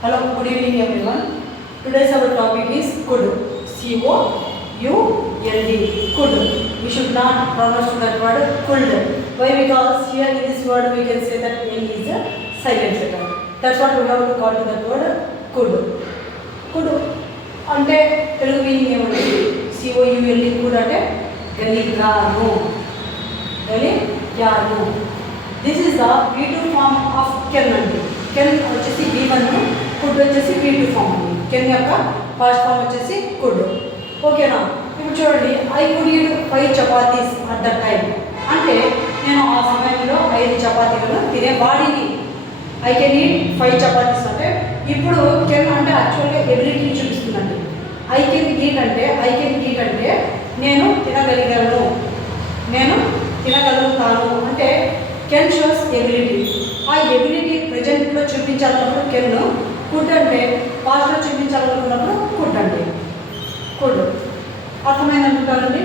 Hello, good evening everyone. Today's our topic is could. C-O-U-L-D. Could. We should not pronounce that word could. Why? Because here in this word we can say that L is a silent letter. That's what we have to call to that word could. Could. అంటే Telugu meaning ఏమంటే COULD could అంటే గలిగాను. గలిగాను. This is the V2 form of can అండి. Can వచ్చేసి V1, could వచ్చేసి V2 form అండి. Can యొక్క first form వచ్చేసి could. ఓకేనా? ఇప్పుడు చూడండి, I could eat 5 chapatis at the time. అంటే నేను ఆ సమయంలో 5 చపాతీలను తినేవాడిని. ఐ కెన్ ఈట్ 5 చపాతీస్ అంటే ఇప్పుడు కెన్ అంటే యాక్చువల్గా ఎబిలిటీ చూపిస్తుందండి. ఐ కెన్ ఈట్ అంటే నేను తినగలిగాను, నేను తినగలుగుతాను అంటే కెన్ షోస్ ఎబిలిటీ. ఆ ఎబిలిటీ ప్రజెంట్లో చూపించాలన్నప్పుడు కెన్, కుడ్ అంటే పాస్ట్లో చూపించాలనుకున్నప్పుడు కుడ్ అండి. కుడ్ అర్థమైందంటారండి.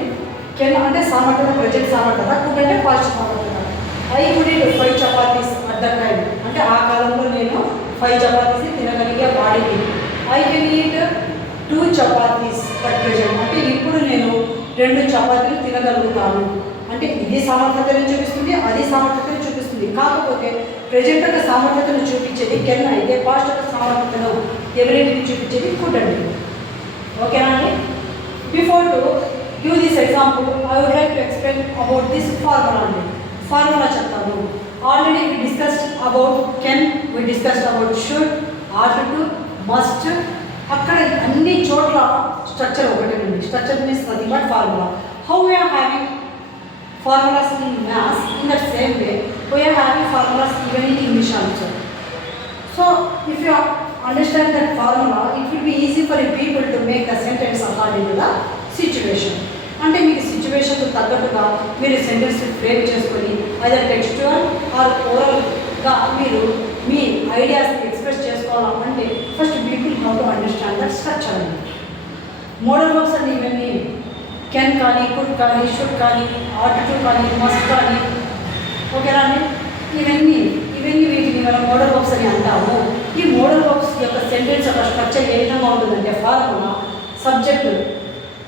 కెన్ అంటే సామర్థ్యత, ప్రజెంట్ సామర్థ్యత. కుడ్ అంటే పాస్ట్ సామర్థ్యత. I could eat 5 chapatis at the time అంటే ఆ కాలంలో నేను 5 చపాతీస్ తినగలిగే వాడిని. I can eat 2 chapatis at present అంటే ఇప్పుడు నేను 2 చపాతీలు తినగలుగుతాను. అంటే ఇది సామర్థ్యతను చూపిస్తుంది, అది సామర్థ్యతను చూపిస్తుంది. కాకపోతే ప్రజెంట్ యొక్క సామర్థ్యతను చూపించేది కెన్ అయితే పాస్ట్ యొక్క సామర్థ్యతను, ఎబిలిటీని చూపించేది కుడ్ అండి. ఓకేనా అండి? Before to give this example I would like to explain about this formula అండి. ఫార్ములా చెప్తాను. Already we discussed about can, we discussed about should, ought to, must. అక్కడ అన్ని చోట్ల స్ట్రక్చర్ ఒకటేనండి. Structure means nothing but formula. How we are having formulas in maths, in that same way we are having formulas even in English also. So if you understand that formula, it will be easy for people to make the sentence according to the situation. అంటే మీకు సిచ్యువేషన్కు తగ్గట్టుగా మీరు sentence frame చేసుకొని either textual are ఓరల్గా మీరు మీ ideas express చేసుకోవాలంటే first people how to understand that structure అండి. Modal verbs అండి ఇవన్నీ. కెన్ కానీ, కుడ్ కానీ, షుడ్ కానీ, ఆట్ టు కానీ, మస్ట్ కానీ. ఓకేనా అండి? ఇవన్నీ వీటిని మనం మోడల్ వర్బ్స్ అని అంటాము. ఈ మోడల్ వర్బ్స్ యొక్క సెంటెన్స్ యొక్క స్ట్రక్చర్ ఏ విధంగా ఉంటుందంటే formula subject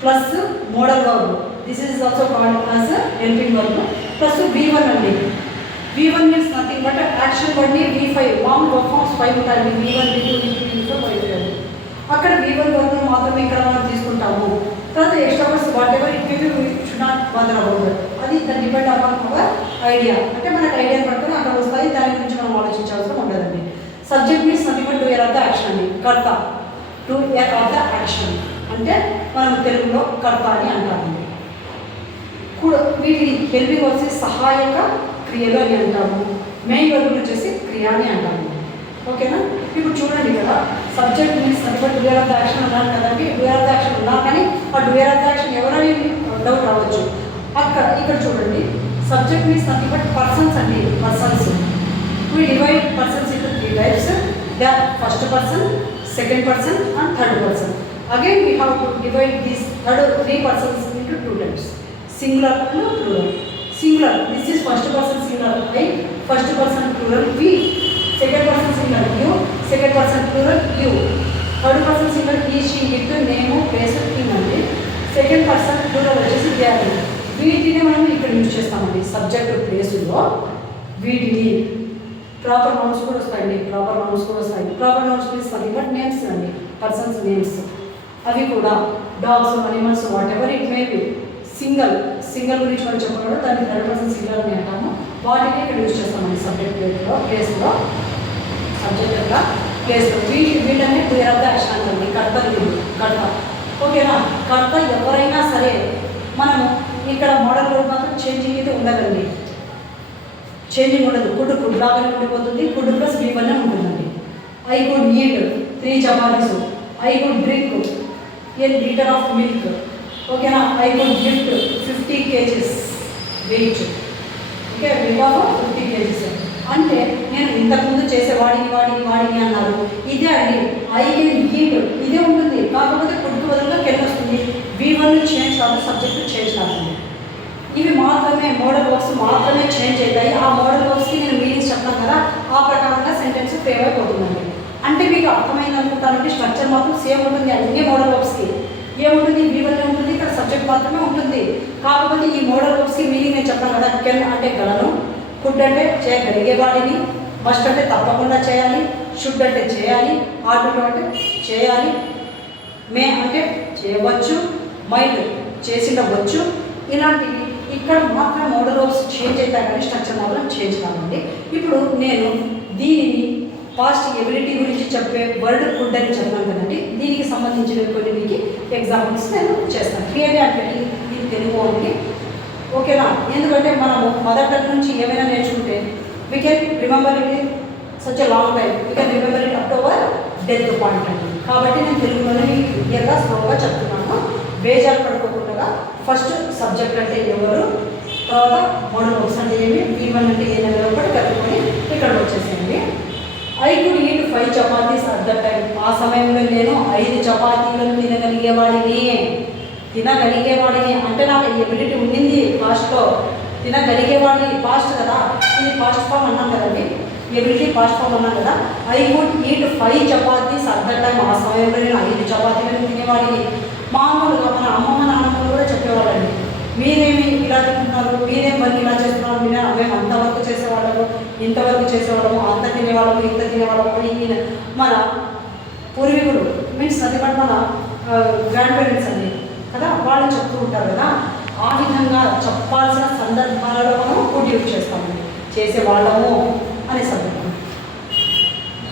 plus modal verb, this is also called as helping verb, plus V1 అండి. V1 means nothing but action వర్డ్ని V5 లాంగ్ వర్బ్ ఫార్మ్స్ 5 ఉంటాయండి. V1, V2, V3, V4, 5 ఉంటాయి. అక్కడ V1 వర్బ్ను మాత్రమే ఇక్కడ మనం తీసుకుంటాము. తర్వాత extra words whatever it may be we should not bother about that. అది the depend upon our idea. అంటే మనకు ఐడియా పట్టుకొని అక్కడ వస్తాయి, దాని గురించి మనం ఆలోచించాల్సిన ఉండదండి. Subject means nothing but doer of the action అండి. కర్త, డూయర్ ఆఫ్ ద యాక్షన్ అంటే మనం తెలుగులో కర్త అని అంటామండి. కూడా వీటిని హెల్పింగ్ వచ్చి సహాయక క్రియలు అని అంటాము. మెయిన్ వర్బ్ వచ్చేసి క్రియ అని అంటాము. ఓకేనా? ఇప్పుడు చూడండి కదా, subject means but doer of the action అన్నాను కదండి. డూయర్ ఆఫ్ ద యాక్షన్ ఉన్నా కానీ ఆ డూయర్ ఆఫ్ ద యాక్షన్ ఎవరని డౌట్ రావచ్చు. ఇక్కడ చూడండి, subject means nothing but persons అండి. Persons we divide persons into 3 types. The first person, second person and third person. Again we have to divide these 3 persons into 2 types, singular and plural. Singular, this is first person singular I, first person plural we, second person singular you, second person plural you, third person singular he, she, it, name, place, thing అండి. Second person plural వచ్చేసి they are. వీటిని మనం ఇక్కడ use చేస్తామండి. Subject ప్లేసులో వీటిని proper nouns కూడా వస్తాయండి. Proper nouns means nothing but names అండి, పర్సన్స్ నేమ్స్. అవి కూడా dogs, animals, what ever it may B. Single గురించి మనం చెప్పినప్పుడు దాన్ని థర్డ్ పర్సన్ సింగల్ అని అంటాము. వాటిని ఇక్కడ యూజ్ చేస్తామండి. సబ్జెక్ట్ ప్లేస్లో సబ్జెక్ట్ యొక్క ప్లేస్లో వీళ్ళని క్లియర్ ఆఫ్ ద యాక్షన్ అంటుంది. కర్త. ఓకేనా? కర్త ఎవరైనా సరే మనము ఇక్కడ మోడల్ వర్బ్ మాత్రం చేంజింగ్ అయితే ఉండదండి. చేంజింగ్ ఉండదు. కుడ్ లాగానే ఉండిపోతుంది. కుడ్ ప్లస్ V1 ఉంటుందండి. I could eat 3 chapatis. I could drink a liter of milk. ఓకేనా? I could lift 50 kgs weight. Okay, weight of 50 kgs అంటే నేను ఇంతకుముందు చేసేవాడిని అన్నారు. ఇదే అండి ఐ కెన్ ఈట్, ఇదే ఉంటుంది. కాకపోతే కుడ్కు బదులుగా కెన్ వస్తుంది. V1 చేంజ్ కాదు, సబ్జెక్టు చేంజ్ కాదండి. ఇవి మాత్రమే మోడల్ వర్బ్స్ మాత్రమే చేంజ్ అవుతాయి. ఆ మోడల్ వర్బ్స్కి నేను మీనింగ్స్ చెప్తాను కదా, ఆ ప్రకారంగా సెంటెన్స్ ఫ్రేమ్ అయిపోతుందండి. అంటే మీకు మీకు అర్థమైంది అనుకుంటానంటే స్ట్రక్చర్ మాత్రం సేమ్ ఉంటుంది అన్ని మోడల్ వర్బ్స్కి. ఏముంటుంది V1 ఉంటుంది, ఇక్కడ సబ్జెక్ట్ మాత్రమే ఉంటుంది. కాకపోతే ఈ మోడల్ వర్బ్స్కి మీనింగ్ నేను చెప్పాను కదా, కెన్ అంటే గలను, కుడ్ అంటే చేయగలిగే వాడిని, మస్ట్ అంటే తప్పకుండా చేయాలి, షుడ్ అంటే చేయాలి, ఆట్ అంటే చేయాలి, మే అంటే చేయవచ్చు, మైట్ చేసిండవచ్చు. ఇలాంటివి ఇక్కడ మాత్రం మోడల్ వర్బ్స్ చేంజ్ అవుతాయి కానీ స్ట్రక్చర్ మాత్రం చేంజ్ కాదండి. ఇప్పుడు నేను దీనిని పాస్ట్ ఎబిలిటీ గురించి చెప్పే వర్డ్ కుడ్ అని చెప్పాను కదండి. దీనికి సంబంధించిన కొన్ని మీకు ఎగ్జాంపుల్స్ నేను చేస్తాను. క్లియర్గా అంటే ఇది తెలుగు ఉంది, ఓకేనా? ఎందుకంటే మనము మొదటి నుంచి ఏమైనా నేర్చుకుంటే we can remember it such a long time, we can remember it up to our death point అండి. కాబట్టి నేను తెలుగులోనే మీకు క్లియర్గా స్లోగా చెప్తున్నాను, బేజారు పడుకోకుండా. ఫస్ట్ సబ్జెక్ట్ అంటే ఎవరు, తర్వాత మోడల్ వర్బ్స్ అంటే ఏమి, V1 అంటే ఏదైనా ఒకటి కలుపుకొని ఇక్కడ వచ్చేసేయండి. I could eat 5 chapatis at the time. ఆ సమయంలో నేను 5 చపాతీలను తినగలిగేవాడిని అంటే నాకు ఎబిలిటీ ఉండింది పాస్ట్లో. తినగలిగేవాడిని పాస్ట్ కదా, ఇది పాస్ట్ ఫామ్ అన్నాం కదండి, ఎబిలిటీ పాస్ట్ ఫామ్ అన్నాం కదా. I could eat 5 chapatis at the time. ఆ సమయంలో నేను 5 చపాతీలను తినేవాడిని. మామూలుగా మన అమ్మమ్మ నాన్నమ్మలు కూడా చెప్పేవాళ్ళండి, మీరేమి ఇలా తింటున్నారు, మీరేం వర్క్ ఇలా చేస్తున్నారు, మేము అంతవరకు చేసేవాళ్ళము, ఇంతవరకు చేసేవాళ్ళము, అంత తినేవాళ్ళము, ఇంత తినేవాళ్ళము అని మన పూర్వీకులు మీన్స్ అది బట్ మన గ్రాండ్ పేరెంట్స్ అండి కదా, వాళ్ళు చెప్తూ ఉంటారు కదా. ఆ విధంగా చెప్పాల్సిన సందర్భాలలో మనం కుడ్ యూజ్ చేస్తాము, చేసేవాళ్ళము అనే సందర్భం.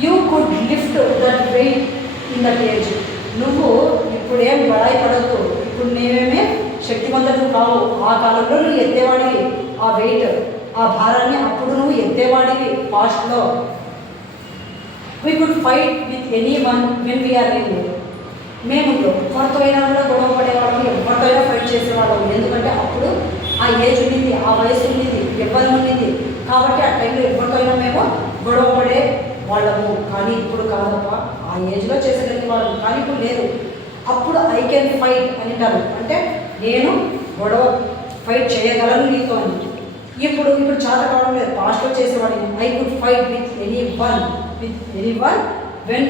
You could lift that weight in that age. నువ్వు ఇప్పుడేం బడాయి పడద్దు, ఇప్పుడు నేనేమే శక్తివంతుడు కావు. ఆ కాలంలో నువ్వు ఎత్తేవాడివి ఆ వెయిట్, ఆ భారాన్ని అప్పుడు నువ్వు ఎత్తేవాడివి పాస్ట్లో. We could fight with anyone when we are in. మేము ఎవరితో అయినా కూడా గొడవ పడేవాళ్ళం, ఎవరితో అయినా ఫైట్ చేసేవాళ్ళం. ఎందుకంటే అప్పుడు ఆ ఏజ్ ఉండింది, ఆ వయసు ఉండింది, ఎవరు ఉండింది. కాబట్టి ఆ టైంలో ఎవరితో అయినా మేము గొడవ పడే వాళ్ళము. కానీ ఇప్పుడు కాదప్ప, ఆ ఏజ్లో చేసేగలిగే వాళ్ళము, కానీ ఇప్పుడు లేదు. అప్పుడు ఐ కెన్ ఫైట్ అంటారు, అంటే నేను గొడవ ఫైట్ చేయగలను నీతో అని. ఇప్పుడు చేత కావడం లేదు, పాస్ట్లో చేసేవాడిని. I could fight with anyone when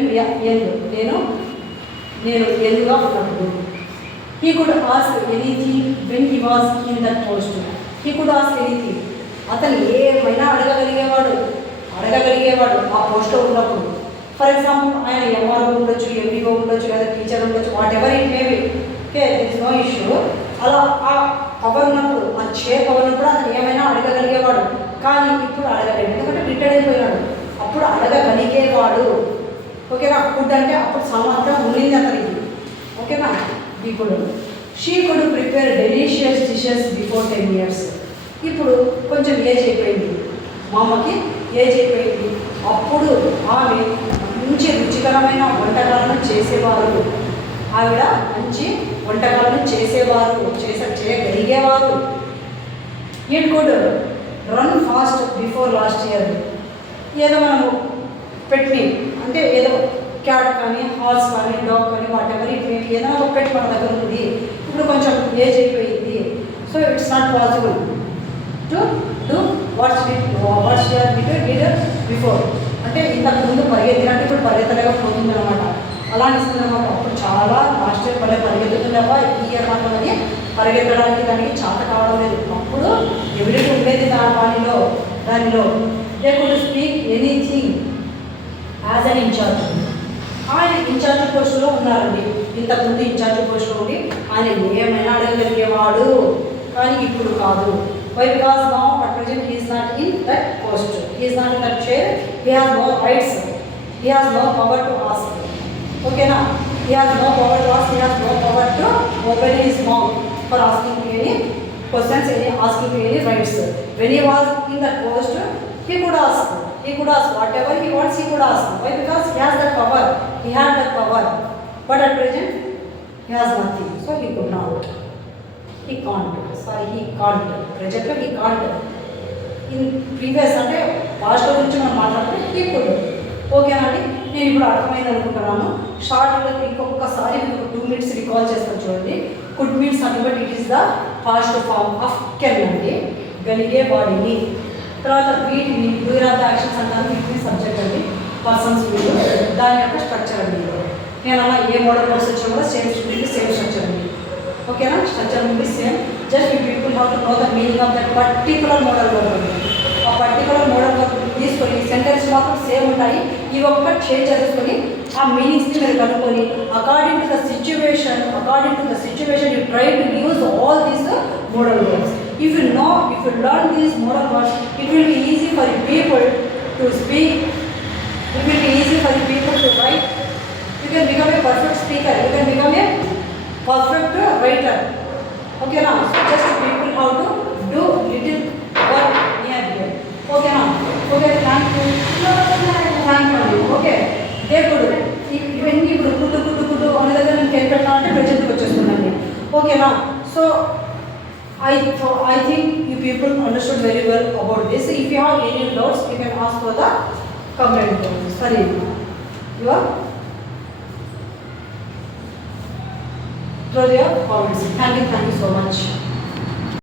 నేను ఎందుగా ఉన్నప్పుడు. He could ask anything when he was in that post. He could ask anything, అతను ఏమైనా అడగగలిగేవాడు ఆ పోస్ట్లో ఉన్నప్పుడు. ఫర్ ఎగ్జాంపుల్ ఆయన ఎంఆర్ఓ ఉండొచ్చు, ఎంపీఓ ఉండొచ్చు, లేదా టీచర్ ఉండొచ్చు, whatever it may be, okay, that is no issue. అలా ఆ పవర్ ఉన్నప్పుడు, ఆ పవర్ ఉన్నప్పుడు అతను ఏమైనా అడగగలిగేవాడు. కానీ ఇప్పుడు అడగలేడు, ఎందుకంటే రిటైర్డ్ అయిపోయాడు. అప్పుడు అడగగలిగేవాడు, ఓకేనా? ఫుడ్ అంటే అప్పుడు సామర్థ్యం ఉండింది అతనికి, ఓకేనా? ఇప్పుడు she could prepare delicious dishes before 10 years. ఇప్పుడు కొంచెం ఏజ్ అయిపోయింది, మా అమ్మకి ఏజ్ అయిపోయింది. అప్పుడు ఆమె మంచి రుచికరమైన వంటకాలను చేసేవారు. ఆవిడ మంచి వంటకాలను చేయగలిగేవారు. It could run fast before last year. ఏదో మనము పెట్టి అంటే ఏదో క్యాట్ కానీ, హార్స్ కానీ, డాగ్ కానీ, వాట్ ఎవర్ ఇట్ మే, ఏదైనా ఒక పెట్ మన దగ్గర ఉంది, ఇప్పుడు కొంచెం ఏజ్ అయిపోయింది. So it's not possible to do what's you are did before. అంటే ఇంతకు ముందు పరిగెత్తినట్టు ఇప్పుడు పరిగెత్తలేకపోతుంది అనమాట. అలాంటి సందర్భంలో అప్పుడు చాలా లాస్ట్ ఇయర్ పరిగెత్తుతుండేవా, ఈ ఇయర్ మాత్రం అది పరిగెత్తడానికి దానికి చేత కావడం లేదు. అప్పుడు ఎబిలిటీ ఉండేది దానిలో they could speak anything as an in charge. ఆయన ఇన్ఛార్జ్ పోస్టులో ఉన్నారండి, ఇంతకుముందు ఇన్ఛార్జ్ పోస్టులో ఉండి ఆయన ఏమైనా అడగగలిగేవాడు, కానీ ఇప్పుడు కాదు. Why? Because now at present he is not in that post, he is not in that chair, he has no rights, he has no power to ask. Okay na? He has no power to ask, he has no power to open his mouth for asking any questions, asking any rights. When he was in that post, he could ask whatever he wants, he could ask. Why? Because he has that power, he had that power. But at present he has nothing, so he could not. He can't. Presently he can't. In previous అంటే past గురించి మనం మాట్లాడుకుంటే he could. ఓకేనండి, నేను ఇప్పుడు అర్థమైంది అనుకుంటున్నాను. షార్ట్లో ఇంకొకసారి 2 minutes రికాల్ చేస్తాను చూడండి. కుడ్ మీన్స్ అంటే but it is the past form of can అండి, గలిగే బాడీని. తర్వాత వీటిని డూయర్ ఆఫ్ ద యాక్షన్స్ అంటారు, వీటిని సబ్జెక్ట్ అండి. పర్సన్స్ వీళ్ళు దాని యొక్క స్ట్రక్చర్ అండి. నేనన్నా ఏ మోడల్ వర్డ్స్ వచ్చినా కూడా సేమ్ స్ట్రక్చర్ అండి. ఓకేనా? స్ట్రక్చర్ నుండి same. Just you people have to know the meaning of that particular model word అండి. ఆ పర్టికులర్ మోడల్ వర్డ్ తీసుకొని సెంటెన్స్ మాత్రం సేమ్ ఉంటాయి. ఇవి ఒక్కటి చేంజ్ చేసుకొని ఆ మీనింగ్స్ని మీరు కనుక్కొని according to the situation you try to use all these model words. If you learn these modal words, it will be easy for you people to speak. It will be easy for you people to write. You can become a perfect speaker. You can become a perfect writer. Okay now, so just people how to do little work near here. Okay now, okay, thank you. Okay, they could. ఇవన్నీ ఇప్పుడు కుట్టు అనే దగ్గర నేను can అంటే ప్రజెంట్కి వచ్చేస్తుందండి. ఓకేనా? So I think you people understood very well about this. If you have any doubts, you can ask for the comment box. Sorry, you are through your comments. Thank you so much.